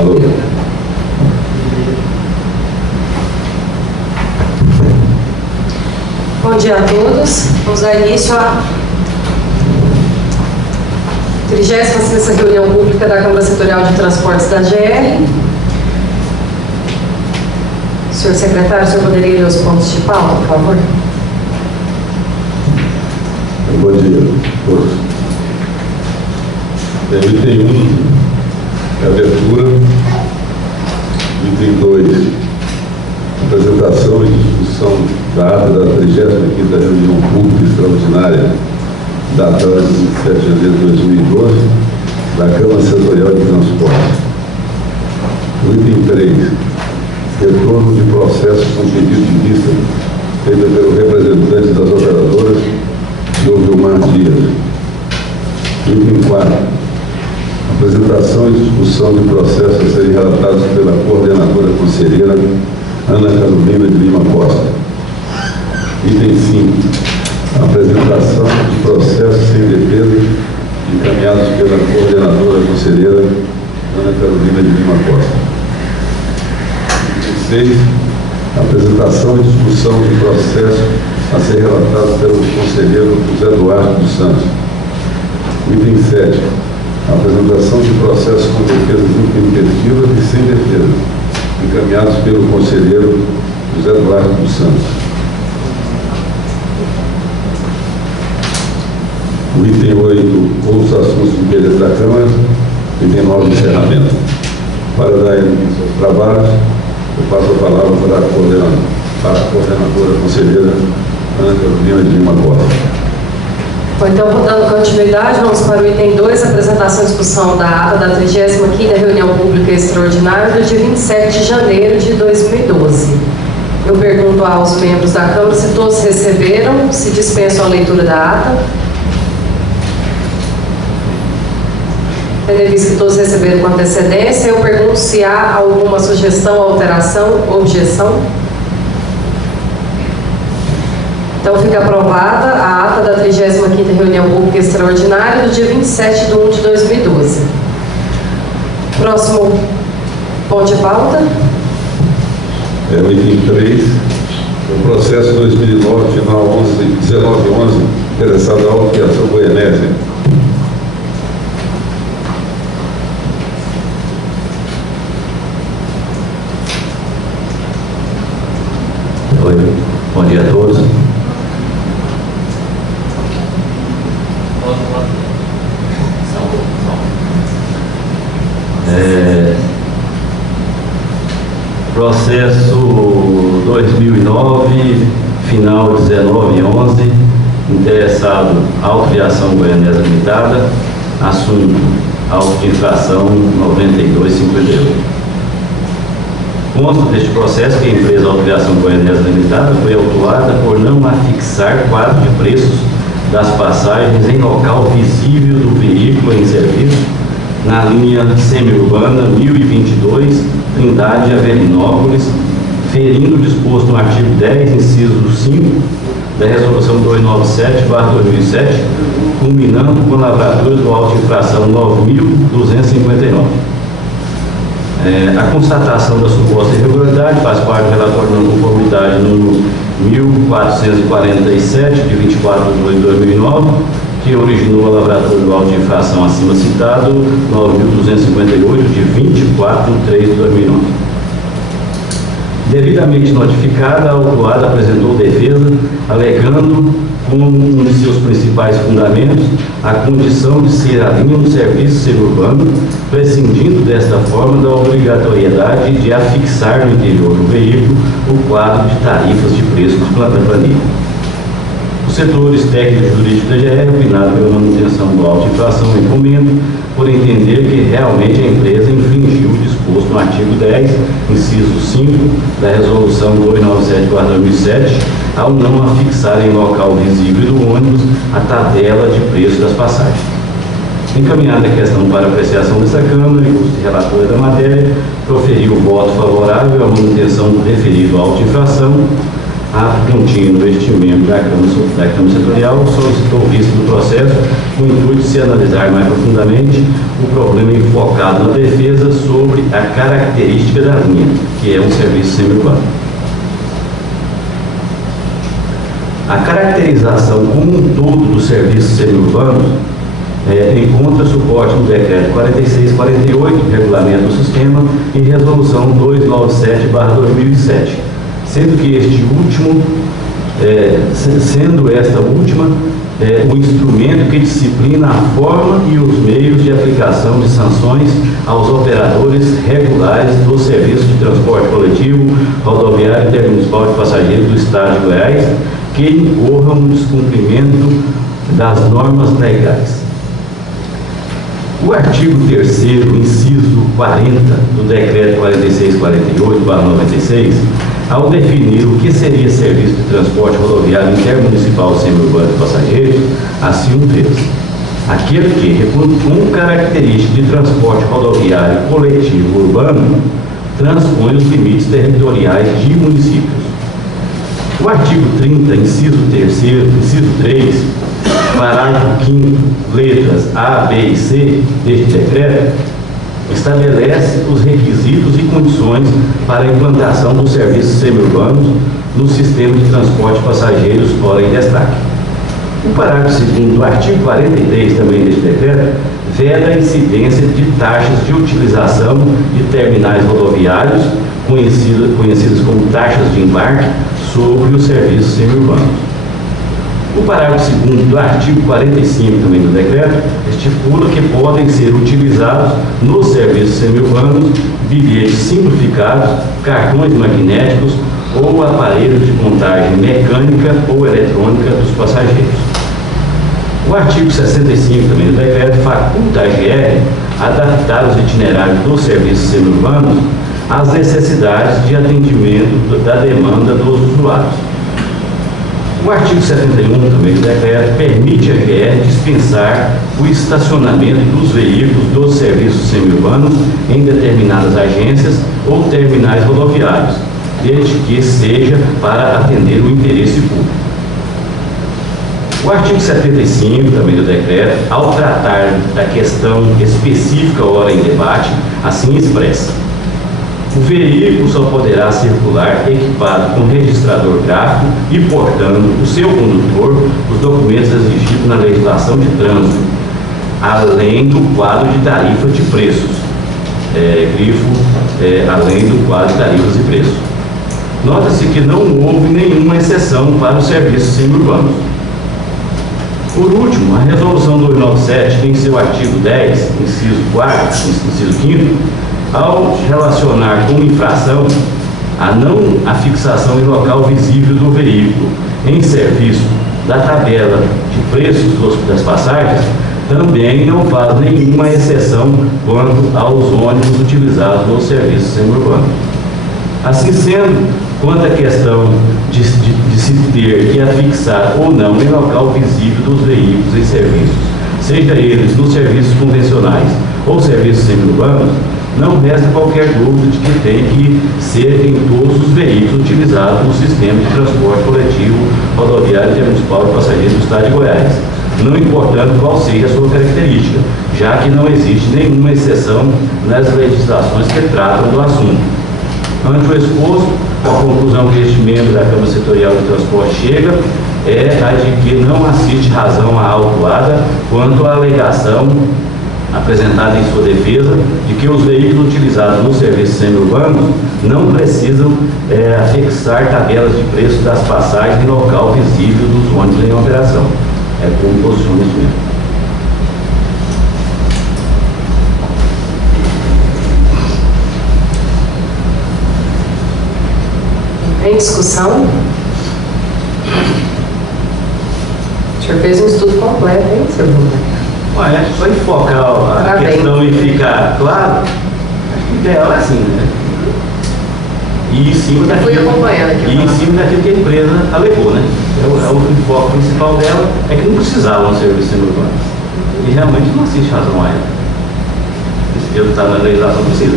Alô. Bom dia a todos. Vamos dar início à 36ª reunião pública da Câmara Setorial de Transportes da GR. Senhor secretário, o senhor poderia ler os pontos de pauta, por favor? Bom dia a todos. Item 1, abertura. Item 2, apresentação e discussão da ata da 35ª reunião pública extraordinária, datada de 27 de janeiro de 2012, da Câmara Setorial de Transportes. O item 3, retorno de processos com pedido de vista feita pelo representante das operadoras, Dr. Vilmar Dias. Item 4, apresentação e discussão de processos a serem relatados pela coordenadora conselheira Ana Carolina de Lima Costa. Item 5, apresentação de processos sem defesa encaminhados pela coordenadora conselheira Ana Carolina de Lima Costa. Item 6, apresentação e discussão de processos a ser relatados pelo conselheiro José Duarte dos Santos. Item 7, apresentação de processos com defesas intempestivas e sem defesa, encaminhados pelo conselheiro José Duarte dos Santos. O item 8, outros assuntos de interesse da Câmara. Item 9, encerramento. Para dar início aos trabalhos, eu passo a palavra para a coordenadora conselheira Ana Carolina de Lima Costa. Bom, então, dando continuidade, vamos para o item 2, apresentação e discussão da ata da 35ª reunião pública extraordinária do dia 27 de janeiro de 2012. Eu pergunto aos membros da Câmara se todos receberam, se dispensam a leitura da ata. Tendo visto que todos receberam com antecedência, eu pergunto se há alguma sugestão, alteração, objeção. Então, fica aprovada a ata da 35ª reunião pública extraordinária do dia 27 de 1 de 2012. Próximo ponto de pauta. O item 3, o processo 2009, final 1911, interessado à Autofiação Goianésia. Oi, bom dia a todos. Processo 2009, final 1911, interessado Autofiação Goianésia Limitada, assunto auto de infração 9258. Consta deste processo que a empresa Autofiação Goianésia Limitada foi autuada por não afixar quadro de preços das passagens em local visível do veículo em serviço na linha semiurbana 1022, Trindade, Avelinópolis, ferindo o disposto no artigo 10, inciso 5, da Resolução 297/2007, culminando com a lavratura do auto de infração 9.259. A constatação da suposta irregularidade faz parte do relatório de não conformidade número 1447, de 24 de 2009, que originou a lavratura do auto de infração acima citado, 9.258, de 24 de 3 de 2009. Devidamente notificada, a autuada apresentou defesa, alegando, como um de seus principais fundamentos, a condição de ser a linha do serviço semiurbano, prescindindo desta forma da obrigatoriedade de afixar no interior do veículo o quadro de tarifas de preços de planta-planilha. Os setores técnico e jurídico da GR opinaram pela manutenção do auto de infração e encomenda, por entender que realmente a empresa infringiu o disposto no artigo 10, inciso 5, da Resolução 297/2007, ao não afixar em local visível do ônibus a tabela de preço das passagens. Encaminhada a questão para apreciação desta Câmara, e o relator da matéria proferiu o voto favorável à manutenção do referido auto de infração, ato contínuo, este membro da Câmara Setorial solicitou vista do processo com o intuito de se analisar mais profundamente o problema enfocado na defesa sobre a característica da linha, que é um serviço semiurbano. A caracterização como um todo dos serviços semiurbanos encontra suporte no Decreto 4648, Regulamento do Sistema, e Resolução 297/2007, sendo esta última o instrumento que disciplina a forma e os meios de aplicação de sanções aos operadores regulares do serviço de transporte coletivo, rodoviário e intermunicipal de passageiros do Estado de Goiás que incorram no descumprimento das normas legais. O artigo 3º, inciso 40 do Decreto 4648/96, ao definir o que seria serviço de transporte rodoviário intermunicipal semiurbano de passageiros, assim o fez. Aquele que, com característica de transporte rodoviário coletivo urbano, transpõe os limites territoriais de municípios. O artigo 30, inciso 3, parágrafo 5º, letras A, B e C deste decreto, estabelece os requisitos e condições para a implantação dos serviços semiurbanos no sistema de transporte de passageiros fora em destaque. O parágrafo 2º do artigo 43 também deste decreto veda a incidência de taxas de utilização de terminais rodoviários, conhecidas como taxas de embarque, sobre os serviços semiurbanos. O parágrafo 2º do artigo 45 também do decreto estipula que podem ser utilizados nos serviços semiurbanos bilhetes simplificados, cartões magnéticos ou aparelhos de contagem mecânica ou eletrônica dos passageiros. O artigo 65 também do decreto faculta a GR adaptar os itinerários dos serviços semiurbanos às necessidades de atendimento da demanda dos usuários. O artigo 71 também do decreto permite à GR dispensar o estacionamento dos veículos dos serviços semiurbanos em determinadas agências ou terminais rodoviários, desde que seja para atender o interesse público. O artigo 75 também do decreto, ao tratar da questão específica ora em debate, assim expressa: o veículo só poderá circular equipado com registrador gráfico e portando o seu condutor os documentos exigidos na legislação de trânsito, além do quadro de tarifa de preços, além do quadro de tarifas e preços. Nota-se que não houve nenhuma exceção para os serviços semiurbanos. Por último, a Resolução 297 tem seu artigo 10, inciso 4, inciso 5º, ao relacionar como infração a fixação em local visível do veículo em serviço da tabela de preços das passagens, também não faz nenhuma exceção quanto aos ônibus utilizados nos serviços semiurbanos. Assim sendo, quanto à questão de se ter que afixar ou não em local visível dos veículos em serviços, seja eles nos serviços convencionais ou serviços semiurbanos, não resta qualquer dúvida de que tem que ser em todos os veículos utilizados no sistema de transporte coletivo rodoviário intermunicipal de passageiros do Estado de Goiás, não importando qual seja a sua característica, já que não existe nenhuma exceção nas legislações que tratam do assunto. Ante o exposto, a conclusão que este membro da Câmara Setorial de Transporte chega é a de que não assiste razão à autuada quanto à alegação apresentada em sua defesa de que os veículos utilizados nos serviços semiurbanos não precisam afixar tabelas de preço das passagens em local visível dos ônibus em operação. É como posiciona isso mesmo. Em discussão? O senhor fez um estudo completo, hein, seu Bruno? Olha, só enfocar a questão e ficar claro, acho que o ideal é assim, né? E em cima daquilo que a empresa alegou, né? O enfoque principal dela é que não precisava um serviço semiurbano. E realmente não assiste razão a ela. Esse resultado da legislação precisa.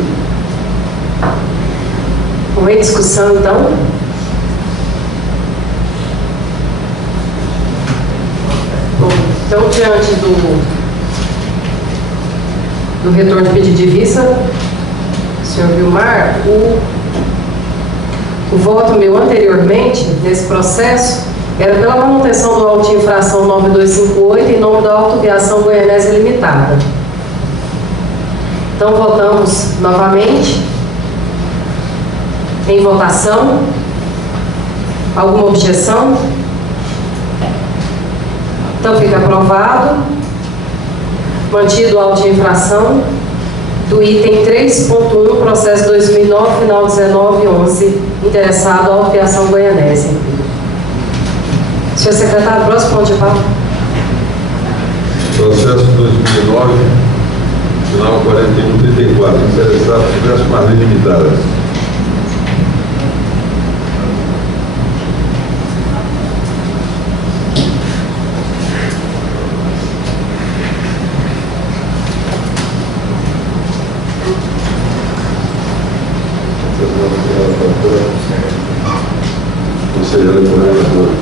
Em discussão, então? Então, diante do retorno de pedido de vista, senhor Vilmar, o voto meu anteriormente, nesse processo, era pela manutenção do auto de infração 9258 em nome da Autoviação Goianésia Limitada. Então, votamos novamente. Em votação. Alguma objeção? Então, fica aprovado. Mantido o auto de infração do item 3.1, processo 2009, final 1911, interessado à Autoviação Goianésia. Senhor secretário, próximo ponto de pauta. Processo 2009, final 4134, interessado diversas margens limitadas. Conselheira coordenadora.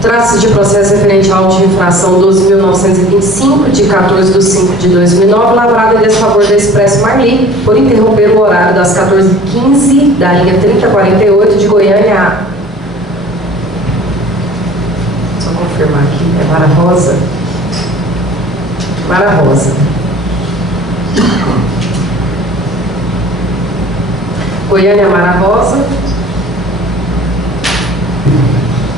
Trata-se de processo referente ao auto de infração 12.925, de 14/5/2009, lavrada em desfavor da Expresso Marli, por interromper o horário das 14h15 da linha 3048 de Goiânia. Só confirmar aqui, é Mara Rosa. Mara Rosa. Goiânia, Mara Rosa.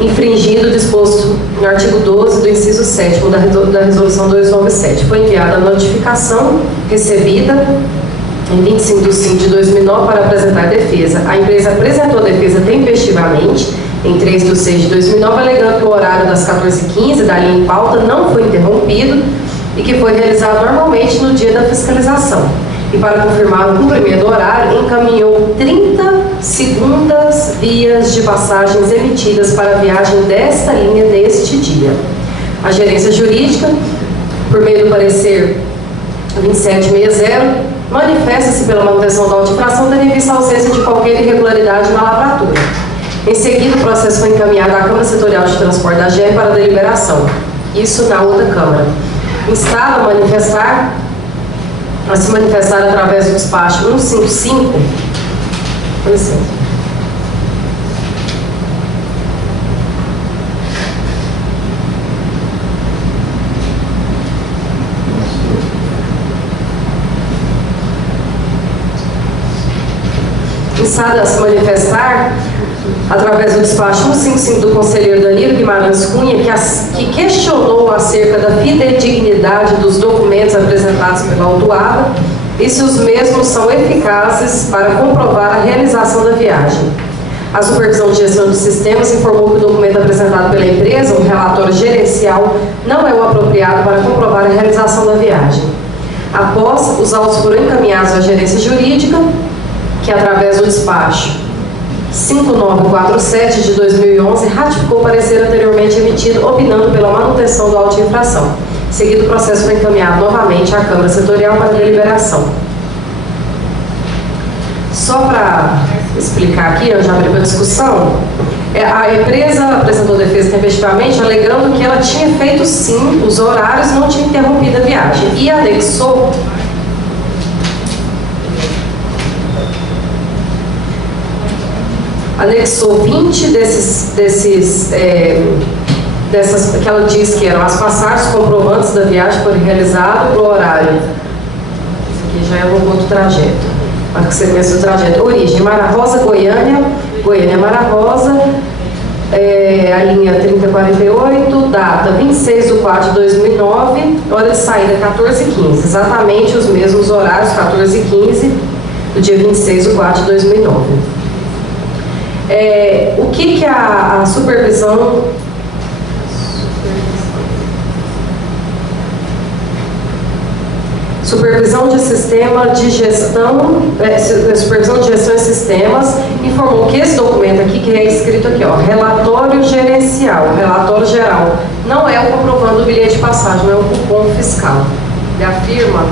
Infringindo o disposto no artigo 12 do inciso 7º da Resolução 297. Foi enviada a notificação recebida em 25/5/2009 para apresentar defesa. A empresa apresentou a defesa tempestivamente em 3/6/2009, alegando que o horário das 14h15 da linha em pauta não foi interrompido e que foi realizado normalmente no dia da fiscalização. E para confirmar o cumprimento do horário, encaminhou 30 segundas vias de passagens emitidas para a viagem desta linha neste dia. A gerência jurídica, por meio do parecer 2760, manifesta-se pela manutenção da auto-infração, tendo em vista a ausência de qualquer irregularidade na lavratura. Em seguida, o processo foi encaminhado à Câmara Setorial de Transporte da GE para deliberação. Isso na outra Câmara. Instala a se manifestar através do despacho 155. Com licença. Instala a se manifestar através do despacho 155 do conselheiro Danilo Guimarães Cunha, que questionou acerca da fidedignidade dos documentos apresentados pela autuada e se os mesmos são eficazes para comprovar a realização da viagem. A Supervisão de Gestão de Sistemas informou que o documento apresentado pela empresa, um relatório gerencial, não é o apropriado para comprovar a realização da viagem. Após, os autos foram encaminhados à gerência jurídica, que através do despacho 5947 de 2011, ratificou o parecer anteriormente emitido, opinando pela manutenção do auto de infração. Seguido, o processo foi encaminhado novamente à Câmara Setorial para deliberação. Só para explicar aqui, eu já abri uma discussão, a empresa apresentou defesa tempestivamente, alegando que ela tinha feito sim os horários, não tinha interrompido a viagem, e anexou anexou 20 dessas que ela diz que eram as passagens comprovantes da viagem foram realizadas para o horário. Isso aqui já é um outro trajeto. A sequência do trajeto. Origem: Mara Rosa, Goiânia, Goiânia, Mara Rosa, a linha 3048, data 26/4/2009, hora de saída 14h15. Exatamente os mesmos horários, 14h15, do dia 26/4/2009. O que a supervisão de sistema de gestão, supervisão de gestão e sistemas, informou que esse documento aqui, que é escrito aqui, ó, relatório gerencial, relatório geral, não é o comprovante do bilhete de passagem, não é o cupom fiscal. Ele afirma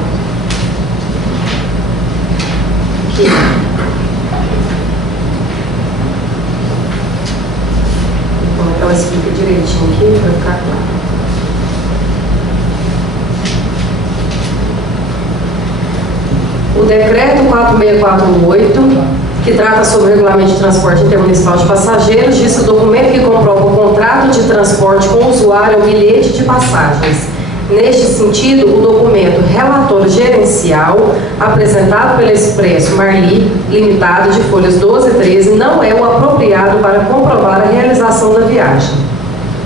que ela explica direitinho aqui para ficar claro. O decreto 4648, que trata sobre o regulamento de transporte intermunicipal de passageiros, diz que o documento que comprova o contrato de transporte com o usuário é o bilhete de passagens. Neste sentido, o documento relatório gerencial apresentado pela Expresso Marli Limitada de folhas 12 e 13 não é o apropriado para comprovar a realização da viagem.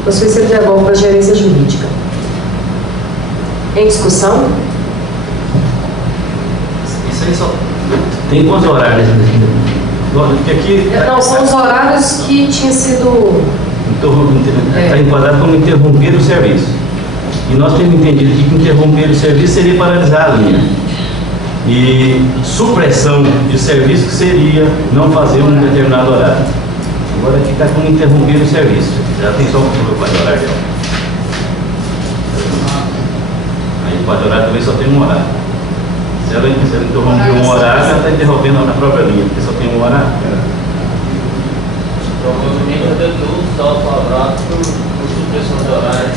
Você se devolve para a gerência jurídica. Em discussão? Isso aí só tem quantos horários? Porque aqui não, são os horários que tinham sido... Está enquadrado como interromper o serviço. E nós temos entendido aqui que interromper o serviço seria paralisar a linha. E supressão de serviço que seria não fazer um determinado horário. Agora aqui está como interromper o serviço. Já tem só o quadro horário. Aí o quadro horário também só tem um horário. Se ela interromper um horário, ela está interrompendo na própria linha, porque só tem um horário. Provavelmente eu devo usar o quadrado por supressão de horário,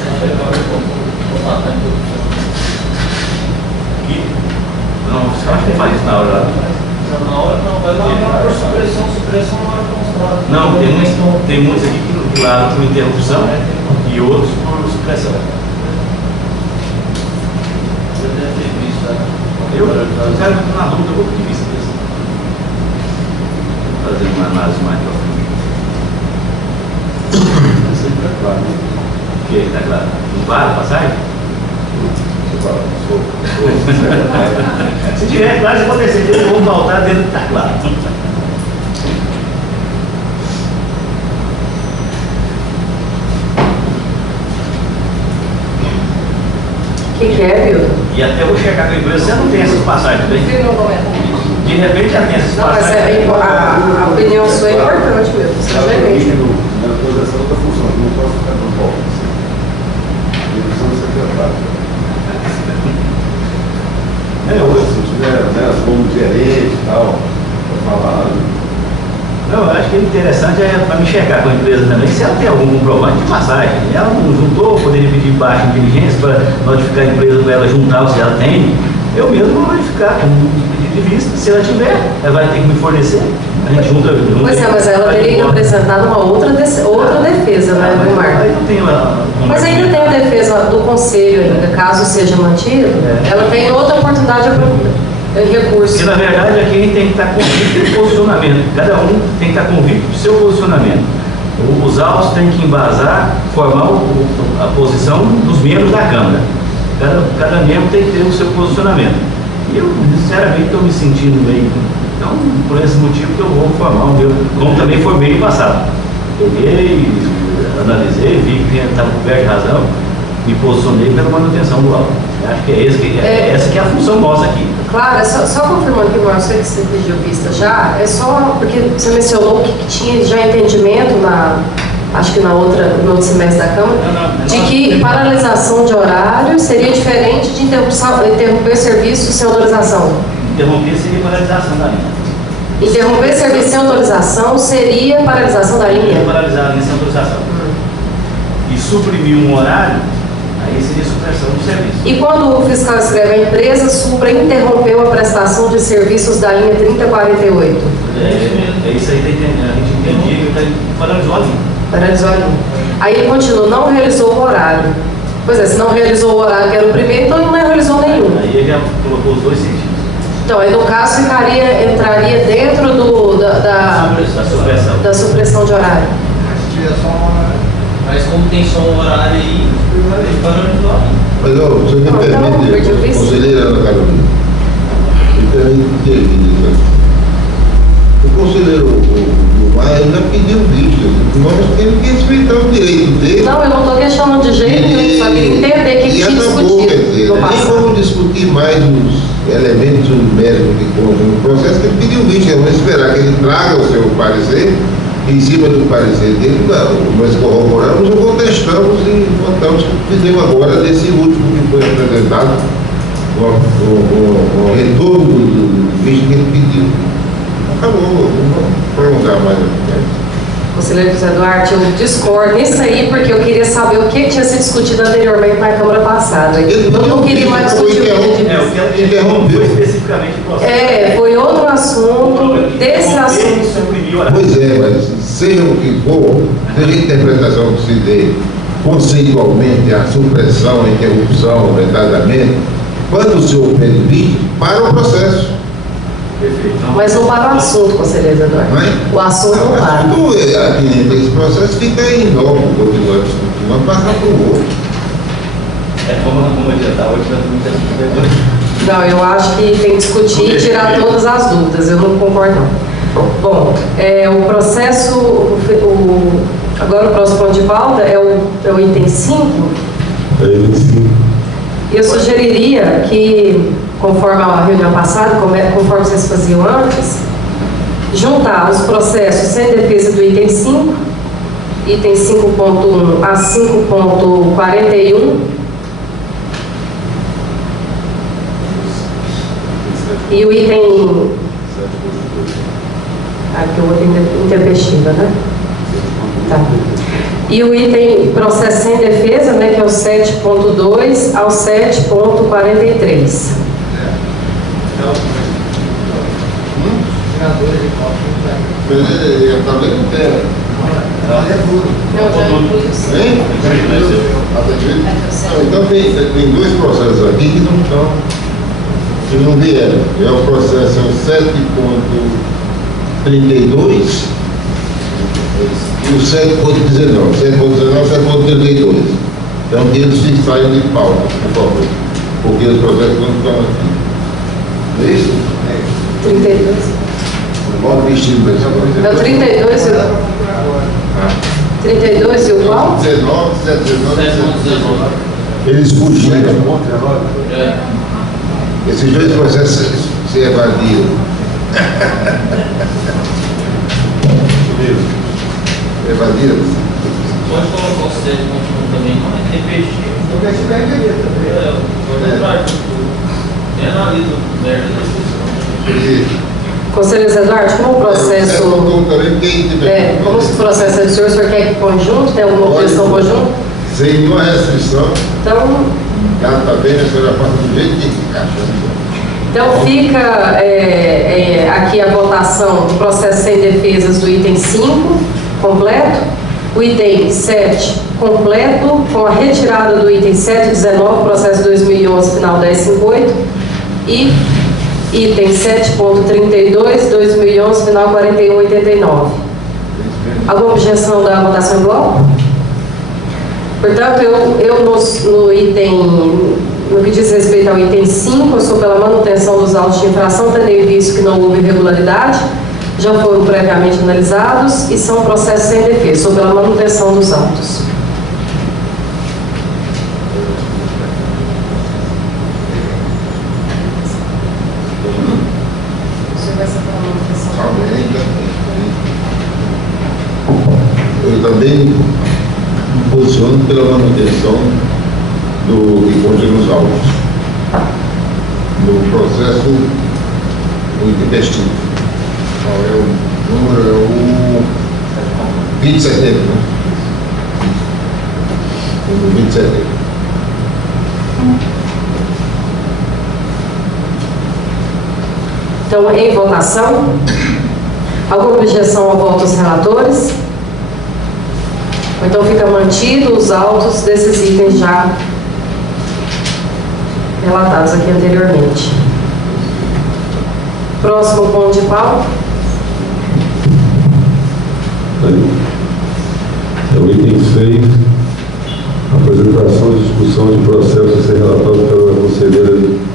não, você acha que faz isso na hora? Na hora não, vai lá por supressão na hora constante. Não, tem muitos aqui que lá por interrupção e outros por supressão. Você deve ter visto, né? Eu quero na dúvida do ponto de vista desse. Fazer uma análise mais para frente. Isso aí está claro. O que está claro? Não vale a passagem? Se tiver claro, você pode ter certeza que vão voltar dentro do que está claro. O que é, Bildo? E até eu vou checar com a empresa, você não tem essas passagens também? De repente já tem essas Não, mas passagens. a opinião sua é importante mesmo. Você já vê. Na autorização da função, não posso ficar no volta. Revisão do secretário. Se tiver, como gerente e tal, para falar. Não, eu acho que o interessante é para me checar com a empresa também, se ela tem algum comprovante de passagem. Ela não juntou, poderia pedir baixa inteligência para notificar a empresa para ela juntar o que ela tem. Eu mesmo vou notificar com um pedido de vista. Se ela tiver, ela vai ter que me fornecer. A gente junta. Pois é, mas ela teria que apresentar uma outra defesa, né, do Marco? Mas ainda tem a defesa do conselho ainda, caso seja mantido, ela tem outra oportunidade de recurso. Porque na verdade aqui a gente tem que estar convicto do posicionamento. Cada um tem que estar convicto do seu posicionamento. Os autos têm que embasar, formar a posição dos membros da Câmara. Cada membro tem que ter o seu posicionamento. E eu, sinceramente, estou me sentindo meio... Então, por esse motivo que eu vou formar o meu, como também formei no passado. Peguei, analisei, vi que estava coberto de razão, me posicionei pela manutenção do auto. Acho que essa que é a função nossa aqui. Claro, só confirmando que eu sei que você pediu vista já, é só porque você mencionou que tinha já entendimento acho que no outro semestre da Câmara, de que paralisação de horário seria diferente de interromper serviço sem autorização. Interromper seria paralisação da linha. Interromper serviço sem autorização seria paralisação da linha? Seria paralisar a linha sem autorização. E suprimir um horário, aí seria supressão do serviço. E quando o fiscal escreve a empresa, Supra interrompeu a prestação de serviços da linha 3048? É isso aí, a gente entendia que paralisou a linha. Paralisou a linha. Aí ele continua, não realizou o horário. Pois é, se não realizou o horário que era o primeiro, então ele não realizou nenhum. Aí ele já colocou os dois sentidos. Então, aí no caso entraria dentro da supressão de horário. Mas como tem só um horário aí, ele paralisou a linha. Mas, você me permite, conselheira Ana Carolina, me permite intervir. O conselheiro ele já pediu vista, nós temos que respeitar o direito dele. Não, eu não estou questionando de jeito nenhum, só queria entender o que tinha discutido. Nem vamos discutir mais os elementos numéricos que contam no processo, que ele pediu vista, vamos esperar que ele traga o seu parecer em cima do parecer dele, nós corroboramos ou contestamos e votamos o que fizemos agora nesse último que foi apresentado, o retorno do vídeo que ele pediu. Acabou, não vou prolongar mais. Conselheiro José Duarte, eu discordo nisso aí, porque eu queria saber o que tinha sido discutido anteriormente na Câmara passada. Eu não queria mais discutir o que o que interrompeu especificamente o processo. foi outro assunto, desse assunto. Pois é, mas seja o que for, seja a interpretação que se dê conceitualmente a supressão, a interrupção, o retardamento, quando o senhor pede vídeo, para o processo. Perfeito. Mas não para o assunto, conselheiro Eduardo. O assunto não para. Aqui nesse processo fica em novo, continua discutindo, mas passar para o outro. Como adiantar, hoje nós não temos que Não, eu acho que tem que discutir e tirar todas as dúvidas, eu não concordo não. Bom, o processo, agora o próximo ponto de pauta é o item 5. É item 5. Eu sugeriria que, conforme a reunião passada, conforme vocês faziam antes, juntar os processos sem defesa do item 5, item 5.1 a 5.41, e o item... Aqui o outro intempestiva, né? Tá. E o item processo sem defesa, né, que é o 7.2 ao 7.43. Eu também não quero. Então tem dois processos aqui que não vieram. É o processo 7.32 e o 7.19. 7.32. Então que eles se saiam de pauta, por favor. Porque os processos não estão aqui. Não é isso? 32. Bota o vestido desse agora. É o 32 e o... 32 e o qual? 19, 719. Eles fugiram. Esses dois processos se evadiram. Evadiram. Pode colocar o 7.1 também, não é repetitivo. Porque se vai entender também. Eu analiso o merda da discussão. Conselheiro Eduardo, como o processo... como o processo é do senhor quer que conjunto? Tem alguma objeção conjunto? Sem nenhuma restrição. Então... Já está bem, a senhora passa do jeito que encaixa. Então fica aqui a votação do processo sem defesas do item 5, completo. O item 7, completo, com a retirada do item 719, processo 2011, final 1058. E item 7.32, 2011, final 4189. Alguma objeção da votação em bloco? Portanto, eu no item... No que diz respeito ao item 5, eu sou pela manutenção dos autos de infração, tendo em vista que não houve irregularidade, já foram previamente analisados e são processos sem defesa. Sou pela manutenção dos autos. Eu também me posiciono pela manutenção do que consta nos autos, no processo intestino. O número é o 20 de setembro, né? O 20 de setembro. Então, em votação, alguma objeção ao voto dos relatores? Então, fica mantido os autos desses itens já relatados aqui anteriormente. Próximo ponto de pauta. É o item 6, apresentação e discussão de processo a ser relatado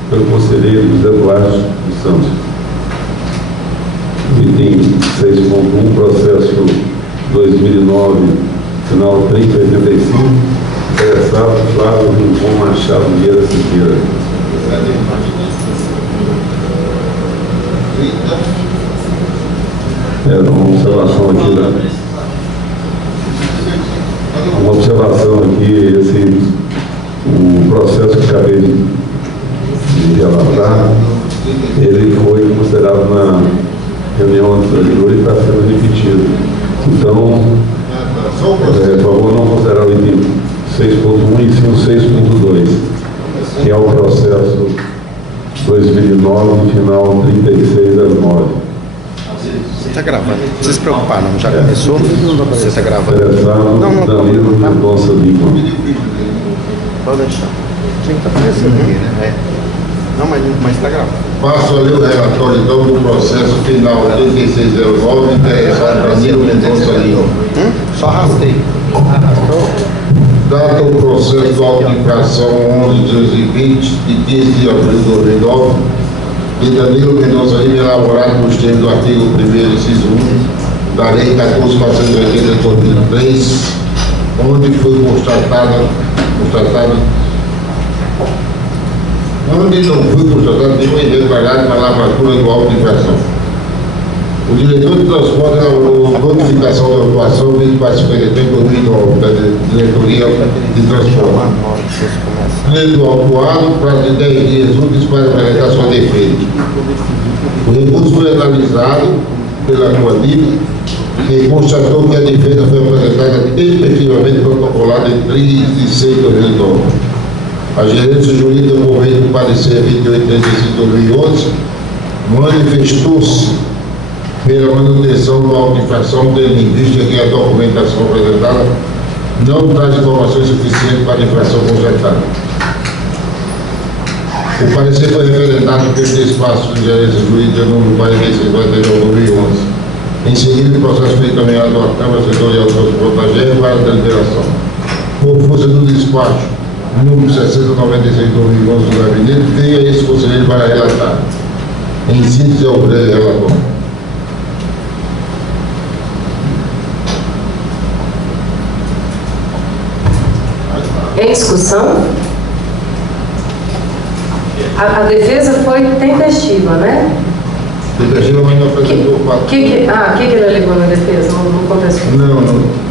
pelo conselheiro José Duarte dos Santos. Item 6.1, processo 2009, final 3085, interessado Flávio Rincon Machado Vieira Siqueira. Uma observação aqui ele foi considerado na reunião anterior e está sendo repetido. Então, por favor, não considerar o item 6.1 e sim o 6.2, que é o processo 2009, final 3609. Está gravando. Não precisa se preocupar, não. Já começou? Você está gravando? Interessado, Danilo Mendonça Lima. Pode deixar. Quem está começando aqui, né? Não, mas está gravando. Passo a ler o relatório, então, do processo final 3609, interessado Danilo Mendonça Lima. Só arrastei. Data o processo de auto-infração 11.220, de 15 de abril de 2009, de Danilo Mendonça Lima, elaborado nos termos do artigo 1º, inciso 1, da Lei 14.480 de 2003, onde foi constatado onde não foi constatado nenhuma irregularidade na lavratura do auto-infração. O diretor de transporte elaborou notificação da atuação 2453/2009 da diretoria de transporte. Pleito autuado, prazo de 10 dias úteis para apresentar sua defesa. O recurso foi analisado pela COADIP, que constatou que a defesa foi apresentada efetivamente protocolada em 3 de 6 de 2009. A gerência jurídica, por meio do parecer 2835/2011, manifestou-se pela manutenção da auto-infração, tendo em vista que a documentação apresentada não traz informações suficientes para a infração constatada. O parecer foi referendado pelo despacho de gerência jurídica número 46/2011. Em seguida, o processo foi encaminhado à Câmara Setorial de Transporte da GR para a deliberação. Por força do despacho número 6096/2011 do gabinete, veio a esse conselheiro para relatar. Em síntese, ao breve relatório. Em discussão? A defesa foi tempestiva, né? Tempestiva, mas não apresentou o fato. O que ele alegou na defesa? Não contestou. Não.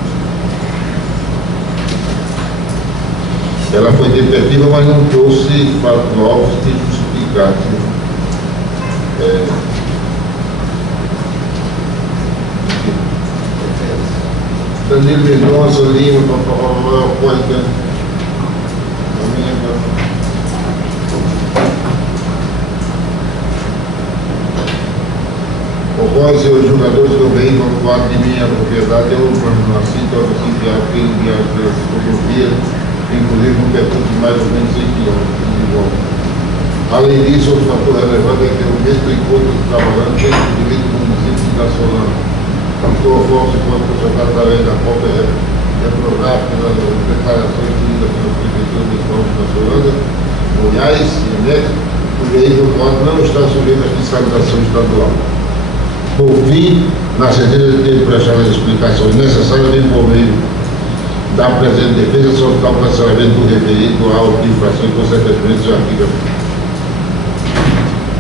Ela foi tempestiva, mas não trouxe fatos novos que justificassem. Danilo Mendonça Lima, Conforme os jogadores do veículo atuado de minha propriedade, eu nasci, torno assim, viagem pelas rodovias, inclusive um percurso de mais ou menos 100 km de volta. Além disso, outro fator relevante é que o mesmo encontro de trabalhando tem o direito do município da Solana. De sua forma, se pode constatar através da cópia reprográfica das declarações feitas pela Prefeitura Municipal da Solana, Goiás e EMEC, o veículo atuado não está sujeito à fiscalização estadual. Por fim, na certeza de ter prestado as explicações necessárias, vem por meio da presente defesa solicitar o cancelamento do referido à auto-infração e, consequentemente, seu artigo.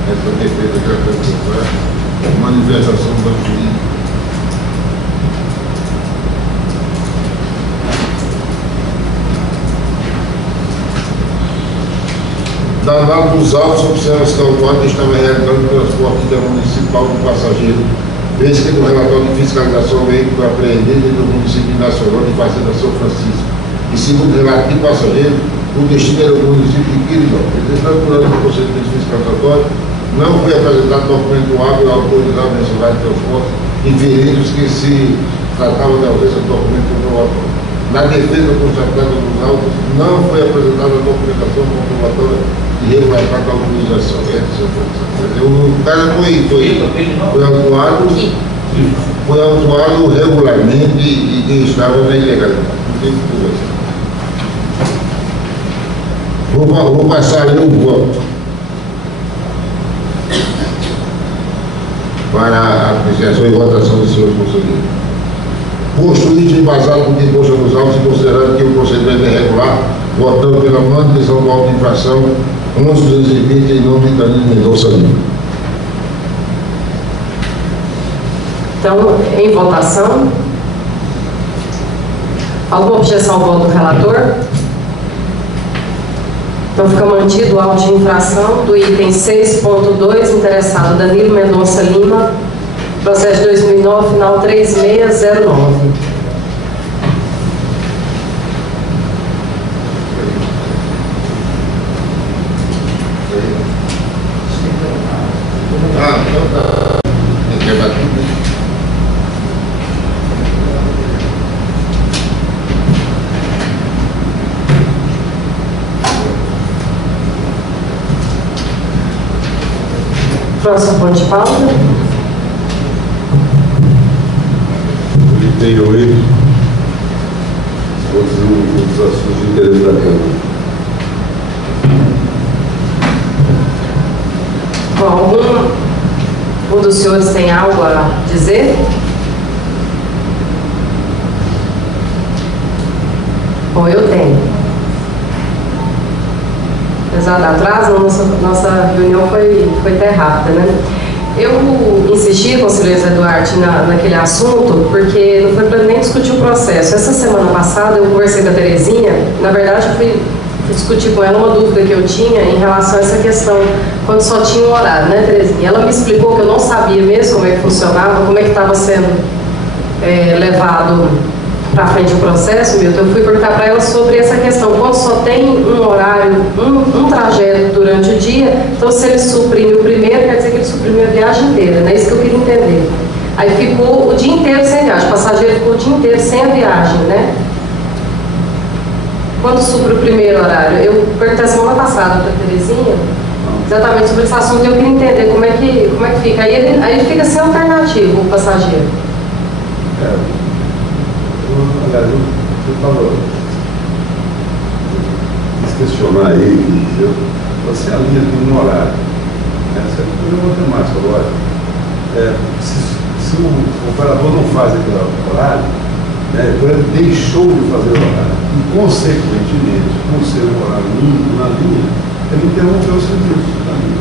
Essa defesa que apresentou é manifestação do jurídico. Danado dos autos, observa-se que o autuado estava realizando o transporte intermunicipal do passageiro, vez que no relatório de fiscalização o veículo foi apreendido do município nacional de Fazenda São Francisco. E segundo o relato de passageiro, o destino era o município de Quirinó. Entretanto, durante o procedimento fiscalizatório, não foi apresentado documento hábil autorizado mencionado de transporte, inferindo que se tratava de ausência de documento comprovatório. Na defesa constatada nos autos, não foi apresentada a documentação comprovatória de regularidade da autorização. O cara foi autuado regularmente e quem estava na ilegalidade. Não tem conversa. Vou passar ali um voto para a apreciação e votação dos senhores conselheiros. Posto isto embasado por que consta nos autos e considerando que o procedimento é regular, votando pela manutenção do auto de infração 11.220 em nome de Danilo Mendonça Lima. Então, em votação, alguma objeção ao voto do relator? Então fica mantido o auto de infração do item 6.2, interessado Danilo Mendonça Lima, processo de 2009, final 3609. Próximo ponto de pauta. Item 8. Outros assuntos de interesse da Câmara. Bom, algum dos senhores tem algo a dizer? Bom, eu tenho. Apesar do atraso, nossa reunião foi até rápida, né? Eu insisti com o senhor Zé Duarte naquele assunto, porque não foi para nem discutir o processo. Essa semana passada eu conversei com a Terezinha, na verdade eu fui discutir com ela uma dúvida que eu tinha em relação a essa questão, quando só tinha um horário, né, Terezinha? Ela me explicou que eu não sabia mesmo como é que funcionava, como é que estava sendo levado para frente o processo, Milton. Eu fui perguntar para ela sobre essa questão, quando só tem um horário, um trajeto durante o dia, então se ele suprime o primeiro, quer dizer que ele suprime a viagem inteira, né? Isso que eu queria entender. Aí ficou o dia inteiro sem viagem, o passageiro ficou o dia inteiro sem a viagem, né? Quando supre o primeiro horário? Eu perguntei semana passada para a Terezinha, exatamente sobre esse assunto, e eu queria entender como é que fica. Aí ele fica sem alternativa, o passageiro. Aliás, eu estava quis questionar aí, você alinha com um horário, né? Você é uma matemática, lógico. Se o operador não faz aquele horário, né, então ele deixou de fazer o horário, e consequentemente, por ser um horário mínimo na linha, ele interrompeu o serviço da linha.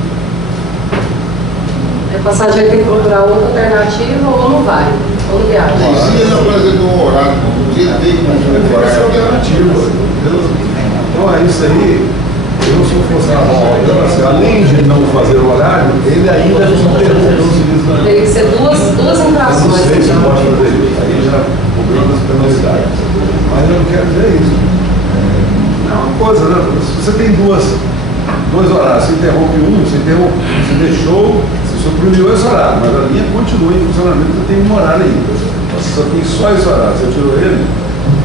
O passageiro tem que procurar outra alternativa ou não vai, ou não viaja. Se ele apresentou um horário, se ele veio com um horário alternativo. Então é isso aí. Eu sou funcionário, assim, além de não fazer o horário, ele ainda interrompeu o serviço da linha. Teria que ser duas infrações. Eu não sei se pode fazer isso. Aí já cobrando as penalidades. Mas eu não quero dizer isso. É uma coisa, né? Se você tem dois horários, você interrompe um, você deixou, você suprimiu esse horário, mas a linha continua em funcionamento, você tem um horário ainda. Você só tem só esse horário, você tirou ele,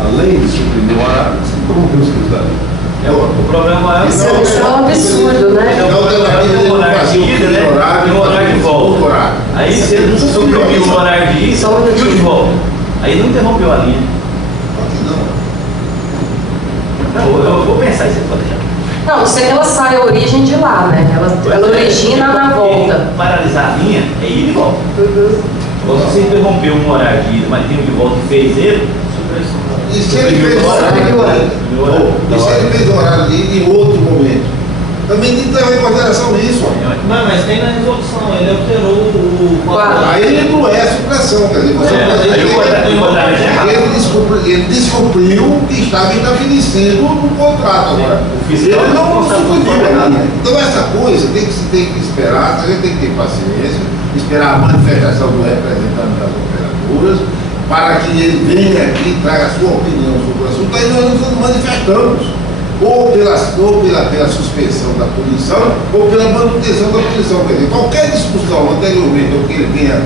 além de suprimir o horário, você interrompeu o serviço da linha. O problema é Isso é um absurdo, né? Então, tem um horário de ida, né? Tem um horário de volta. Aí se ele suprimiu o horário de ida e o de volta. Aí não interrompeu a linha. Eu vou pensar isso, pode deixar. Não, não sei que ela sai a origem de lá, né? Ela origina na volta. Paralisar a linha é ir e volta. Ou se você interrompeu um horário de ida, mas tem um de volta e fez ele, supressão. E se ele fez o horário de em outro momento? Também tem que levar em consideração isso. Mas tem na resolução, ele alterou o Claro. Aí ele não é supressão, quer dizer, ele descumpriu o que estava estabelecido no contrato agora. Ele não sucumbiu. Então essa coisa tem que esperar, a gente tem que ter paciência, esperar a manifestação do representante das operadoras, para que ele venha aqui e traga a sua opinião sobre o assunto. Aí nós nos manifestamos, ou pela suspensão da punição, ou pela manutenção da punição. Quer dizer, qualquer discussão anteriormente, ou que ele venha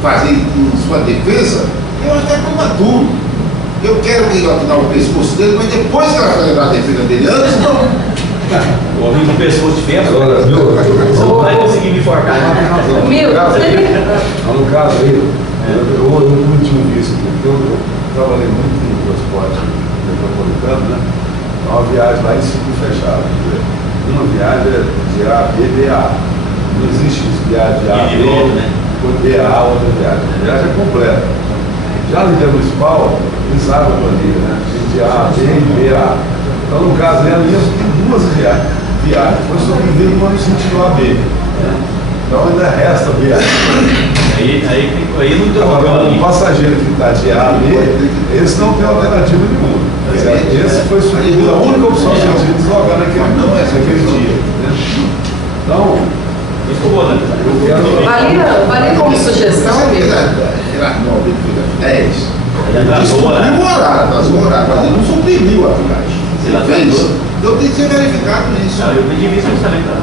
fazer em sua defesa, eu acho que é prematuro. Eu quero que ele atirar o pescoço dele, mas depois que ela fazer a defesa dele, antes não. O homem com pessoas de ferro, Agora, você não vai conseguir me enforcar. No caso aí, eu não tinha visto, porque eu trabalhei muito no transporte metropolitano, né? Então, uma viagem lá em ciclo fechado. Uma viagem é de A, B, B, A. Não existe isso, viagem de A, B, B, A, outra viagem. A viagem é completa. Já no intermunicipal, eles sabem a planilha, né? De A, B e B, A. Então, no caso, a linha tem duas viagens, mas só que vem no sentido A, B. Então, ainda resta B, A. Aí não tem Agora, o passageiro que está de A a B, eles não têm alternativa nenhuma. Esse foi sugerido, a única opção que nós vimos logo naquele dia. Né? Então, valia como sugestão, Descobriu o horário, mas ele não suprimiu a atividade. Ele fez. Então tem que ser verificado isso. Eu pedi visto também, tá?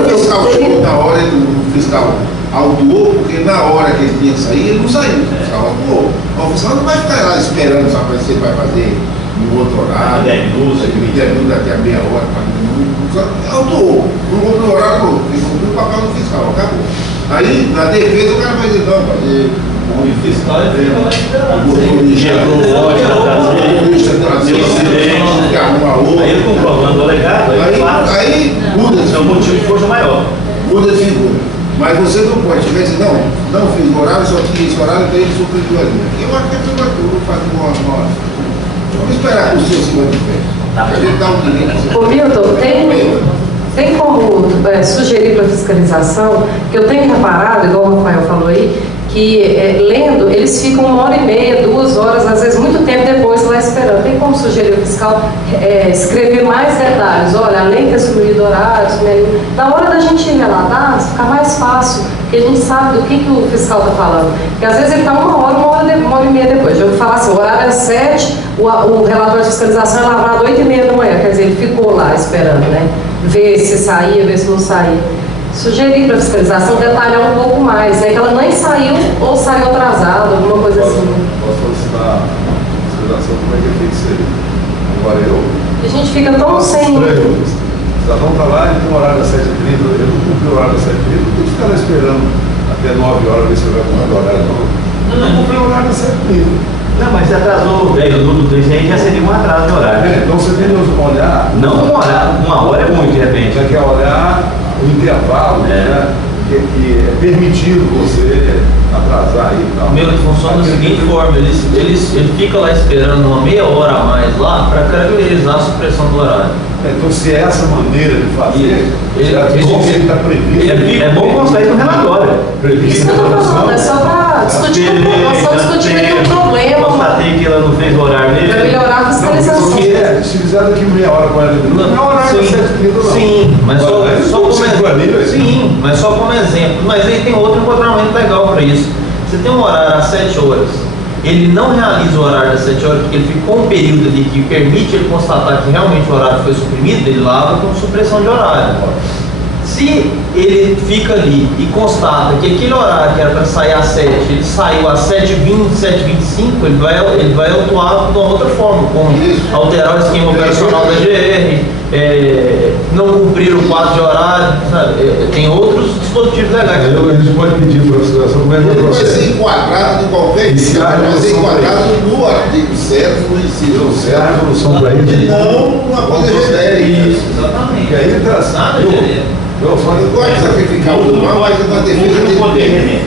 O fiscal chegou na hora, o fiscal autuou, porque na hora que ele tinha que sair, ele não saiu. O fiscal autuou. O fiscal não vai ficar lá esperando só para você vai fazer no outro horário. 10 minutos, 10 minutos, daqui a meia hora. Autuou. Não cumpriu o horário, não. Ele cumpriu o papel do fiscal, acabou. Aí, na defesa, o cara vai dizer, não, fazer. O fiscal é aí ele comprovando o legado, aí muda de é um motivo de força maior. Muda de figura. Mas você não pode chegar e dizer, não fiz o horário, só tinha esse horário, então ele suprimiu ali. Eu acho que eu vou fazer uma hora. Vamos esperar que o senhor se manifeste. A gente dá um direito. Ô Milton, tem como sugerir para fiscalização, que eu tenho reparado, igual o Rafael falou aí, que lendo, eles ficam 1h30, 2 horas, às vezes muito tempo depois lá esperando. Tem como sugerir ao fiscal escrever mais detalhes? Olha, além de ter sumido horários, na hora da gente relatar, fica mais fácil, porque a gente sabe do que o fiscal está falando. Porque às vezes ele está 1h30 depois. Eu vou falar assim, o horário é 7, o relatório de fiscalização é lavrado 8h30 da manhã, quer dizer, ele ficou lá esperando, né? Ver se saía, ver se não saía. Sugerir para a fiscalização detalhar um pouco mais, que ela nem saiu ou saiu atrasada, alguma coisa assim. Posso solicitar a fiscalização, como é que tem que ser? Agora A gente fica tão sem. O cidadão está lá, ele tem um horário das 7h30, ele não cumpriu o horário das 7h30, não tem que ficar lá esperando até 9 horas ver se ele vai cumprir o horário. Não cumpriu o horário das 7h30. Não, mas você atrasou 10 minutos, isso aí já seria um atraso de horário. Então você tem que olhar. Não uma hora é muito, de repente. Você quer olhar o intervalo, né? Que é permitido você atrasar aí e tal. Meu, funciona da seguinte forma, ele fica lá esperando uma meia hora a mais lá para caracterizar a supressão do horário. Então se é essa maneira de fazer, ele está previsto. É bom constar isso no relatório. Isso que eu estou falando, é só para discutir nós estamos discutindo aqui um problema. Constatei que ela não fez o horário dele. Para melhorar a fiscalização. Se fizer daqui meia hora, 40 minutos, não é horário das 7h30 não. Sim, mas só como exemplo. Mas aí tem outro enquadramento legal para isso. Você tem um horário às 7 horas. Ele não realiza o horário das 7 horas porque ele ficou um período ali que permite ele constatar que realmente o horário foi suprimido, ele lava com supressão de horário. Se ele fica ali e constata que aquele horário que era para sair às 7, ele saiu às 7h20, 7h25, ele vai autuar de uma outra forma, como alterar o esquema operacional da GR, não cumprir o quadro de horário, sabe? Tem outros dispositivos legais. A gente pode pedir para a fiscalização como é que é o Ele vai processo. ser enquadrado em qualquer inciso, vai ser enquadrado no artigo 7 do inciso Se há resolução para isso, não uma coisa genérica. Exatamente. que aí traz. Nada genérico. Eu gosto de sacrificar o mal, mas na defesa Não tem poder que remédio.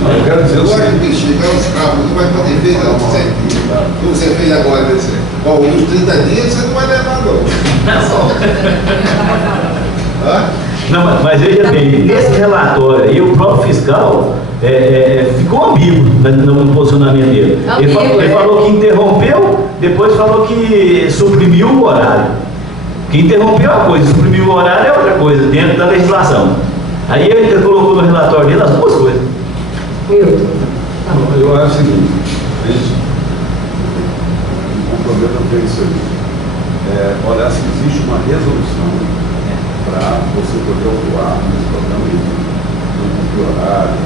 Eu quero dizer eu o gosto seguinte. de chegar aos cabos, não vai para defesa do 7 dias. O que você fez agora desse? Bom, nos 30 dias você não vai levar, não. Hã? Não, mas veja bem, nesse relatório aí, o próprio fiscal ficou ambíguo no posicionamento dele. Ele falou que interrompeu, depois falou que suprimiu o horário. Que interrompeu uma coisa, suprimiu o horário é outra coisa, dentro da legislação. Aí ele colocou no relatório dele as duas coisas. Eu acho o seguinte, o problema é isso aí. Olhar se existe uma resolução para você poder atuar nesse programa aí. Não cumprir horário,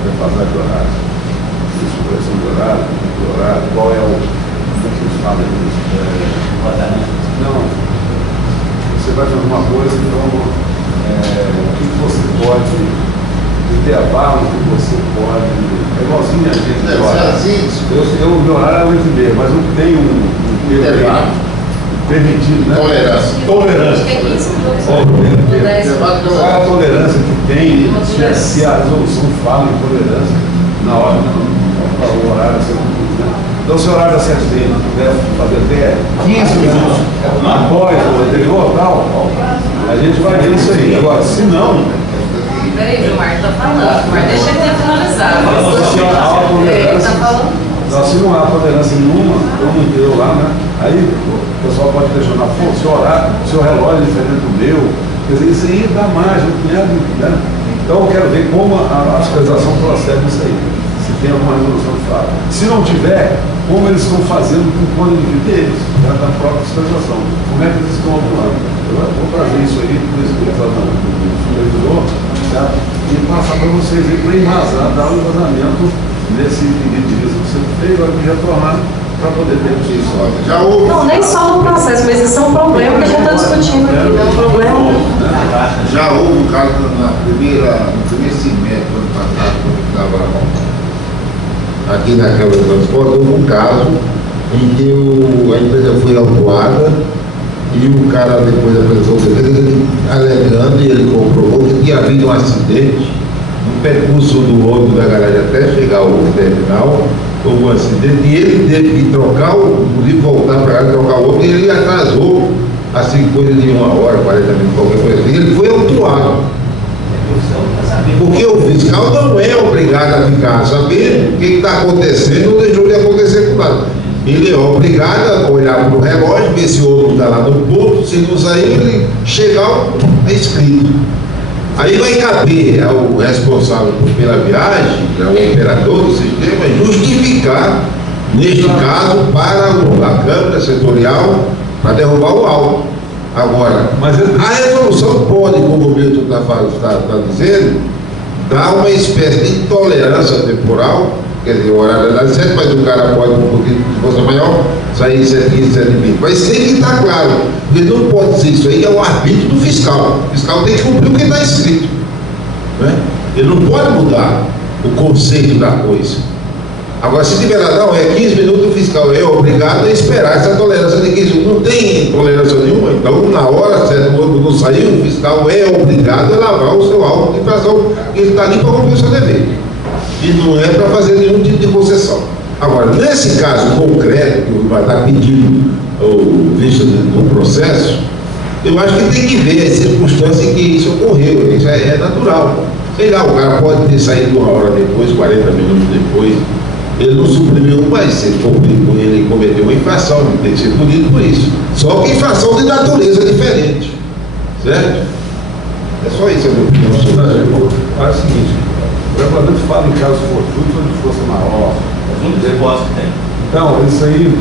defasagem de horário, supressão de horário, cumprir horário, qual é o. Como é que se fala disso? Não. Você vai fazer uma coisa, então, o que você pode, intervalo que você pode, igualzinho a gente agora. O meu horário é 8h30, mas não tem um intervalo permitido, né? Tolerância. Qual é a tolerância que tem, se a resolução fala em tolerância, na hora o horário ser cumprido, né? Então, se o horário da 7h30 puder fazer até 15 minutos após o anterior, tal, a gente vai ver isso aí. Agora, se não. Peraí, o Marco está falando. Mas deixa ele finalizar. A tolerância. Ele está falando. Então, se não há tolerância nenhuma, eu não deu lá, né? Aí o pessoal pode questionar, pô, o seu horário, o seu relógio é diferente do meu. Quer dizer, isso aí dá mais, né? Então eu quero ver como a fiscalização procede nisso aí. Se tem alguma resolução de fato. Se não tiver, como eles estão fazendo com o código de deles, da própria fiscalização. Como é que eles estão atuando? Eu vou trazer isso aí, por isso que eu falo do supervisor, certo? E passar para vocês aí, para embasar, dar um embasamento nesse pedido de vista que você fez, vai me retornar para poder ter isso. Já houve. Não, nem só no processo, mas isso é um problema que a gente está discutindo aqui, né? Um problema. Já houve um caso no primeiro semestre do ano passado, quando eu estava aqui na Câmara de Transporte, houve um caso em que a empresa foi autuada e o cara depois apresentou o decreto alegando, e ele comprovou que tinha havido um acidente no percurso do ônibus da garagem até chegar ao terminal. Houve um acidente e ele teve que trocar voltar para casa, trocar o ônibus, e ele atrasou assim, coisa de 1 hora, 40 minutos, qualquer coisa assim. Ele foi autuado. Porque o fiscal não é obrigado a ficar sabendo o que está acontecendo ou deixou de acontecer com nada. Ele é obrigado a olhar para o relógio, ver se o ônibus está lá no ponto, se não sair, ele chegar a escrito. Aí vai caber ao responsável pela viagem, ao operador do sistema, justificar, neste caso, para a Câmara Setorial, para derrubar o alvo. Agora, a resolução pode, como o Milton está dizendo, dar uma espécie de intolerância temporal, quer dizer, o horário é das 7, mas o cara pode, um pouquinho de força maior, sair 7h15, 7h20. Mas tem que estar claro, porque não pode ser isso aí, é o arbítrio do fiscal. O fiscal tem que cumprir o que está escrito. Né? Ele não pode mudar o conceito da coisa. Agora, se tiver lá, não, é 15 minutos, o fiscal é obrigado a esperar essa tolerância de 15 minutos. Não tem tolerância nenhuma, então, na hora certa, quando não saiu, o fiscal é obrigado a lavar o seu auto de infração, que ele está ali para cumprir o seu dever. E não é para fazer nenhum tipo de concessão. Agora, nesse caso concreto, que vai estar pedindo o visto do processo, eu acho que tem que ver as circunstâncias em que isso ocorreu. Isso é natural. Sei lá, o cara pode ter saído 1 hora depois, 40 minutos depois. Ele não suprimiu, mas ele cometeu uma infração, ele tem que ser punido por isso. Só que infração de natureza diferente. Certo? É só isso, meu opinião. É o seguinte, o regulamento fala em casos fortuitos ou de força maior. Então, isso aí,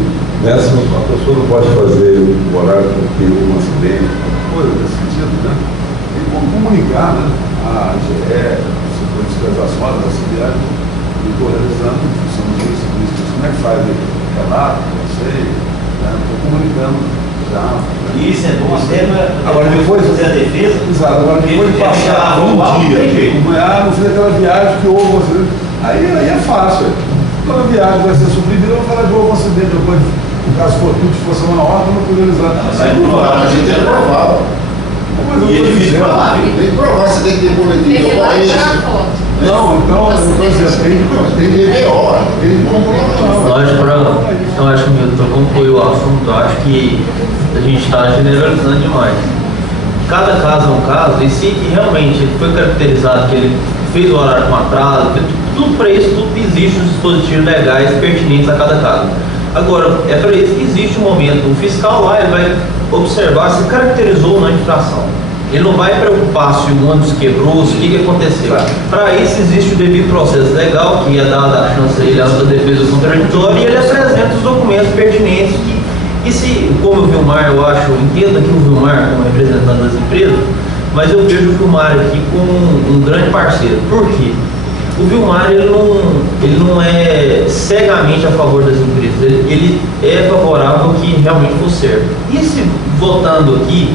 nessa, a pessoa não pode fazer o horário porque houve um acidente, coisa desse sentido, né? Tem como comunicar, né? A GE, o setor de fiscalização da cidade, e estou realizando função disso, como é que faz aí? Relato, não sei, né? Estou comunicando já. Isso é bom, agora depois fazer a defesa. Exato, agora depois de passar um dia, não fiz aquela viagem que houve um acidente. Aí é fácil. Quando a viagem vai ser suprimida, eu vou falar de algum acidente, depois, o caso fortuito de força maior, não priorizar. Vai provar, a gente é provável. Mas eu estou dizendo. Tem que provar, você tem que ter boletim de ocorrência. Não, então, tem que ver hora, tem que comprovar. Eu acho que para concluir o assunto, eu acho que a gente está generalizando demais. Cada caso é um caso, e se que realmente foi caracterizado que ele fez o horário com atraso, tudo para isso, tudo existe os dispositivos legais pertinentes a cada caso. Agora, é para isso que existe um momento, o fiscal lá ele vai observar se caracterizou na infração. Ele não vai preocupar se o ônibus quebrou, se o que aconteceu. Para isso existe o devido processo legal, que é dada a chance a ele a defesa contraditória, e ele apresenta os documentos pertinentes e se, como o Vilmar, eu acho, entendo aqui o Vilmar como representante das empresas, mas eu vejo o Vilmar aqui como um grande parceiro. Por quê? O Vilmar ele não é cegamente a favor das empresas, ele é favorável que realmente for certo. E se votando aqui,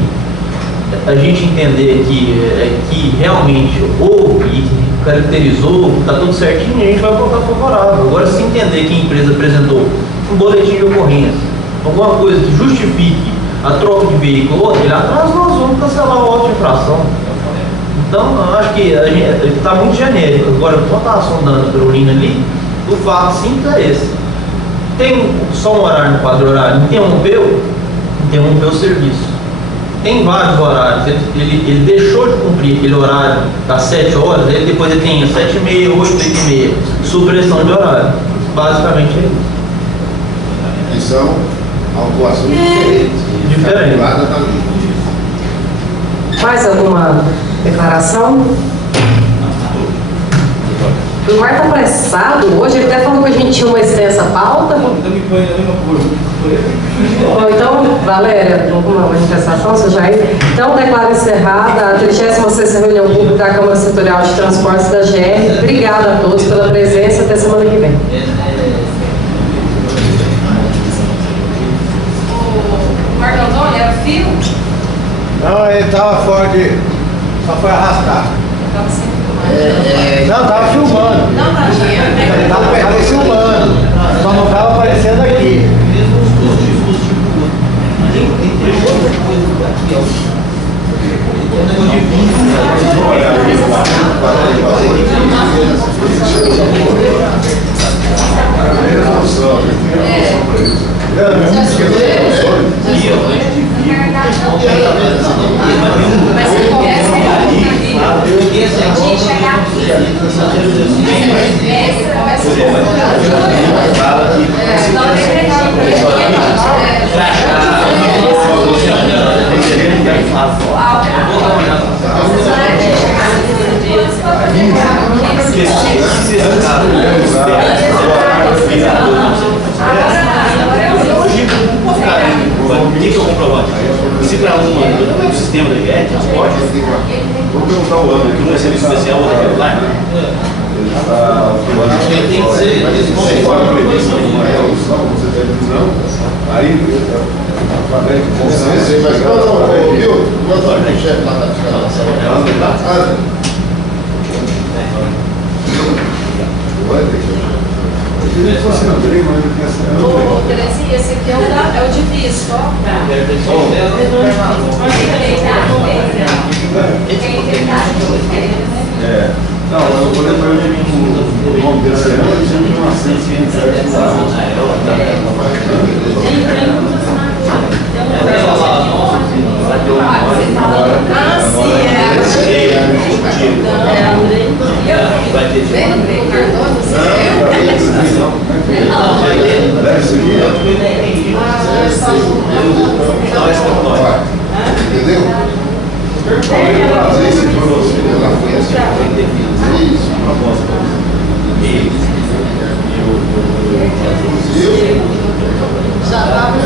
a gente entender que realmente houve e caracterizou, está tudo certinho, a gente vai votar favorável. Agora, se entender que a empresa apresentou um boletim de ocorrência, alguma coisa que justifique a troca de veículo, ele atrás nós vamos cancelar a outra infração. Então, eu acho que está muito genérico. Agora, quando está sondando a Carolina ali, o fato simples é esse. Tem só um horário no quadro horário, interrompeu o serviço. Tem vários horários, ele deixou de cumprir aquele horário das 7 horas, depois ele tem 7h30, 8h30, supressão de horário. basicamente é isso. Que são autuações Diferente. Mais alguma declaração? O Mar está apressado hoje, ele até falou que a gente tinha uma extensa pauta. Bom, então, Valéria, alguma manifestação, seu Jair? Então, declaro encerrada a 36ª reunião pública da Câmara Setorial de Transportes da GR. Obrigada a todos pela presença, até semana que vem. O Marco Antônio era fio? Não, ele estava fora de... Só foi arrastar. Estava sempre Não, estava filmando. Não, tadinha. Ele estava filmando. Só não estava aparecendo aqui. Mas se começa a gente chegar aqui. O que é o comprovante? Se para um sistema de guia, transporte, Vou perguntar o ano. que um é serviço especial, outro é regular. Tem que ser. Aí, Você vai não, viu? O chefe lá da fiscalização. Ô, Terezinha, esse aqui é o de visto, ó. não, eu vou lembrar o nome dele, de uma Entendeu? Fazer esse processo, ela foi assim. Isso. Já estava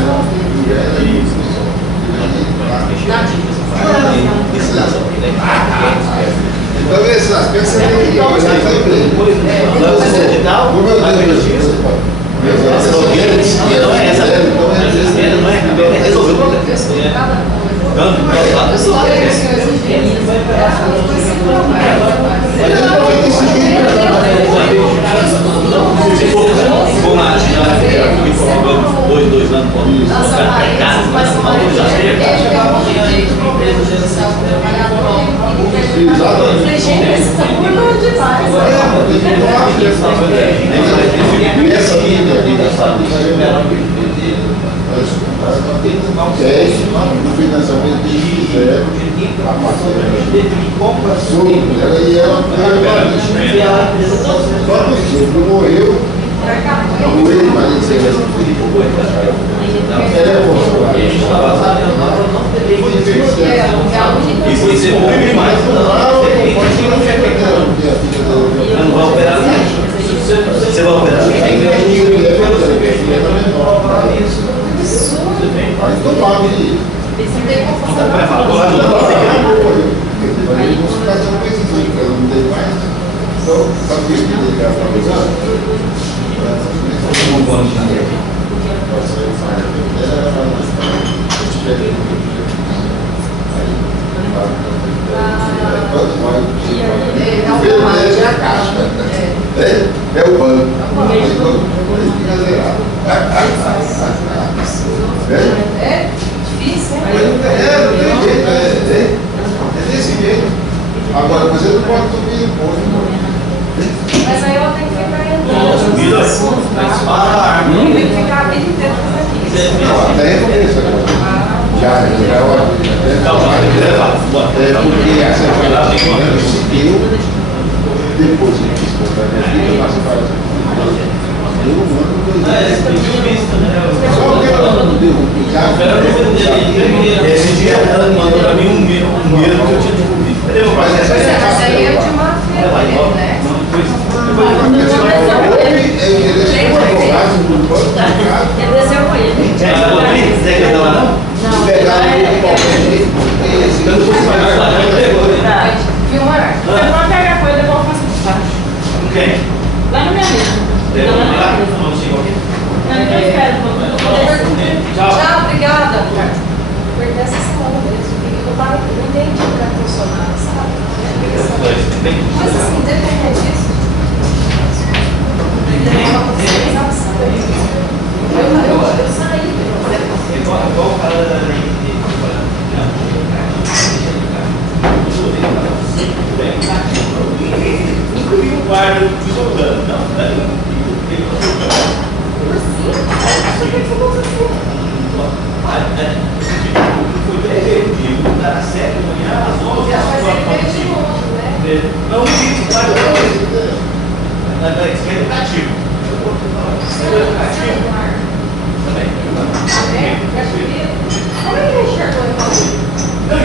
Então, esses aspectos você tem que olhar Resolveu o problema. Se for uma dois anos, essa vida o financiamento de zero, a parceira e ela só que o filho morreu, não ele, mas ele se não vai operar nada. Você vai operar? É o banco. É difícil, É desse jeito. Agora, você não pode subir imposto. mas aí ela tem que ficar entrando. Tem que ficar a vida inteira fazendo isso. Não, até reconheço agora. Já é hora. Porque essa desceu com ele. Viu, Mara? Você pode pegar a coisa e devolve para baixo. Quem? Lá no meu mesmo. Tchau, obrigada. Porque essa semana mesmo, eu não entendi o que é funcionário, sabe? Mas assim, depende disso. Eu saí. Igual o cara da incluiu o guarda do soldado. Não, ele não Por cima? Por que você voltou assim? foi 10 vezes, das 7 da manhã às 11 às 4 da tarde. Não, o vídeo, claro, na esquerda é ativo. Também. Como é que ele enxergou então? Não,